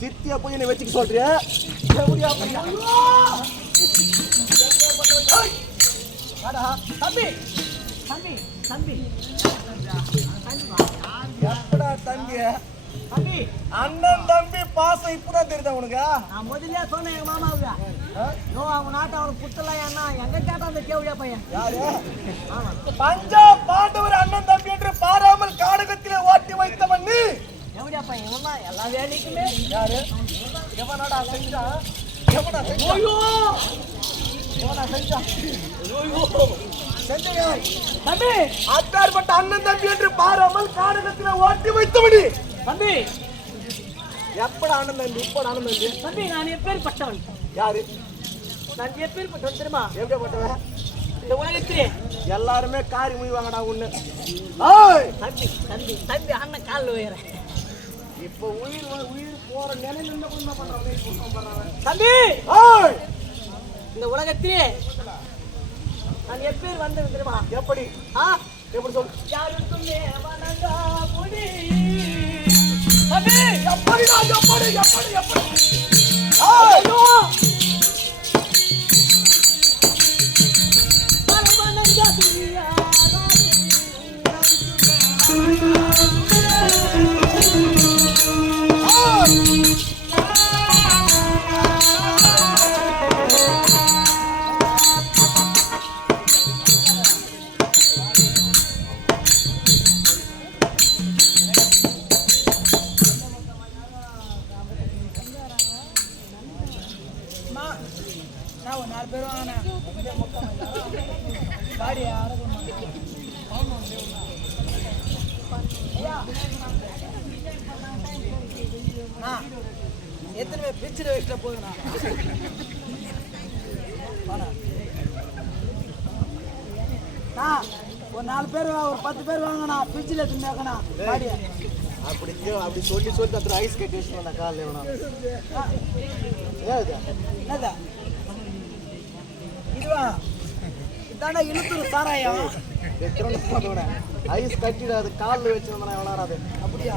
சித்தியா போய் என்ன வச்சுக்க சொல்றியா? தம்பி தம்பி தம்பி எப்படா தம்பி தம்பி அண்ணன் தம்பி பாசம் இப்பதான் தெரியுதா உனக்கு? நான் முதல்ல சொன்னேன் எங்க மாமாவுக்கு அவங்க நாட்டை அவனுக்கு புத்தலாம் ஏன்னா எங்க கேட்டா அந்த கேவடியா பையன் யாரு? பஞ்சா பாண்டவர் அண்ணன் தம்பி என்று பாராமல் காடகத்திலே ஓட்டி வைத்தவன் நீ கேவடியா பையன் இவன் எல்லா வேலைக்குமே யாரு? எவனடா செஞ்சா? எவனா செஞ்சா? எவனா செஞ்சா? செஞ்சவன் தம்பி அத்தார்பட்ட அண்ணன் தம்பி என்று பாராமல் காடகத்திலே ஓட்டி வைத்தவன் நீ தம்பி எப்படா அண்ணன் தம்பி? இப்படா அண்ணன் தம்பி? தம்பி நான் எப்பேற்பட்டவன்? யாரு? நான் எப்பேற்பட்டவன் தெரியுமா? எப்படிப்பட்டவன்? இந்த உலகத்திலே எல்லாருமே காரி முடிவாங்கடா ஒண்ணு. தம்பி தம்பி தம்பி அண்ணன் காலில் உயர இப்ப உயிர் போற நிலையில என்ன பண்றாங்க தம்பி? இந்த உலகத்திலே நான் எப்பேர் வந்தேன் தெரியுமா? எப்படி எப்படி சொல்லு? யாருக்குமே வணங்கா முடி தம்பி எப்படிடா எப்படி எப்படி எப்படி எத்தனை பேர் பிரிச்சுட்டு வச்சுட்டா போதுண்ணா ஒரு 4 பேர் ஒரு 10 பேர் வாங்கண்ணா பிரிட்ஜில் எடுத்துன்னு வைக்கண்ணா பாடியா அப்படி சொல்லி சொல்லி அப்புறம் ஐஸ் கட்டி வச்சுருந்தா காலையில் வேணாம். என்னதா இதுவா இதாண்டா இழுத்துரு சாராயம் ஐஸ் கட்டிடாது காலில் வச்சிருந்தா விளாடாது. அப்படியா?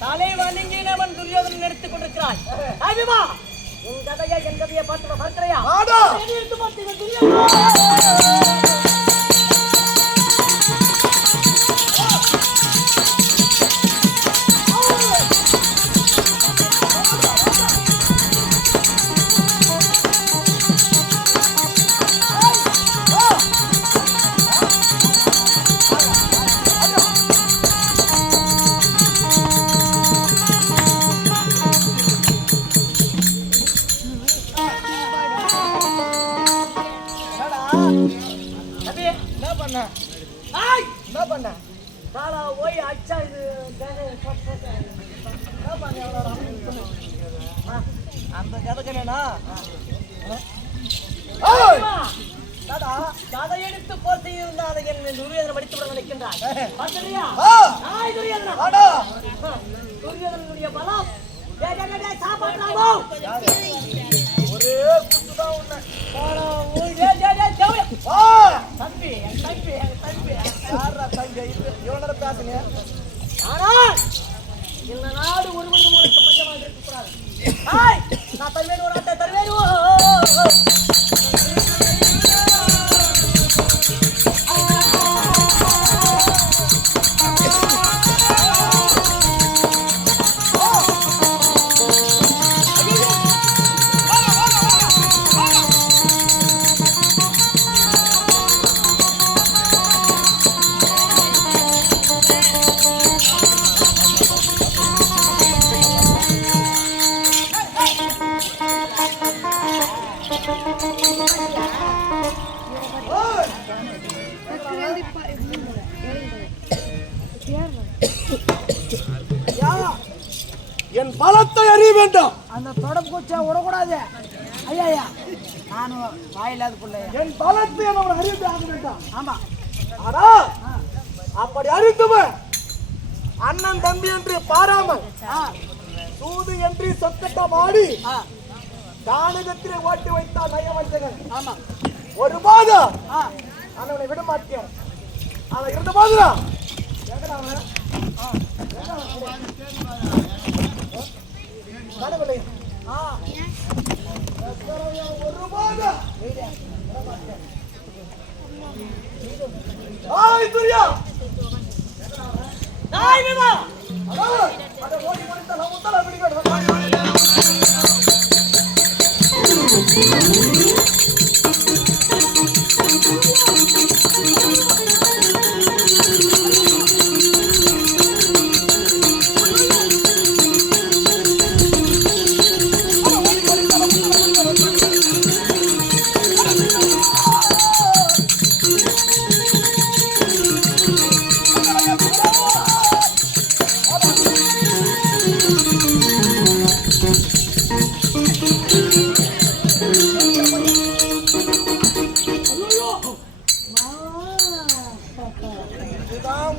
தலை வணங்கினவன் துரியோதனன் எடுத்துக் கொண்டிருக்கிறாய். உன் கதையை என் கதையை பார்த்து பார்க்கிறையா? என்ன பண்ண காலா போய் அச்சா இது அந்த கதைக்கணா கதை எடுத்து போட்டு இருந்தா அதை துரியோதனன் படித்து விட நினைக்கின்றான். துரியோதனனுடைய பலம் சாப்பாடு ஒரே குத்துதான் உன்ன தம்பி தம்பி தம்பி யாரா தம்பி இவனோட பேசுங்க. ஆனால் இந்த நாடு ஒருவரும் உங்களுக்கு பஞ்சமாக இருக்கக்கூடாது. நான் தருவேன் ஒரு ஆட்டை தருவேன். என் பலத்தை அறிய வேண்டும். அந்த தொடப்பூச்சா விடக்கூடாது. ஐயா நானும் வாயில்லாத பிள்ளை. என் பலத்தை அறிய வேண்டும். ஆமா. ஆனா அப்படி அறிந்தவன் அண்ணன் தம்பி என்று பாராமல் சூது என்று சொக்கட்டம் ஆடி கானகத்திலே ஓட்டி வைத்தால் நயவஞ்சகன். ஆமா, ஒரு மாதம் அவனை விட மாட்டேன். அவன் இருந்த போதுதான் ஒரு மாதம்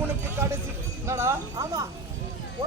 உனக்கு கடைசி. ஆமா,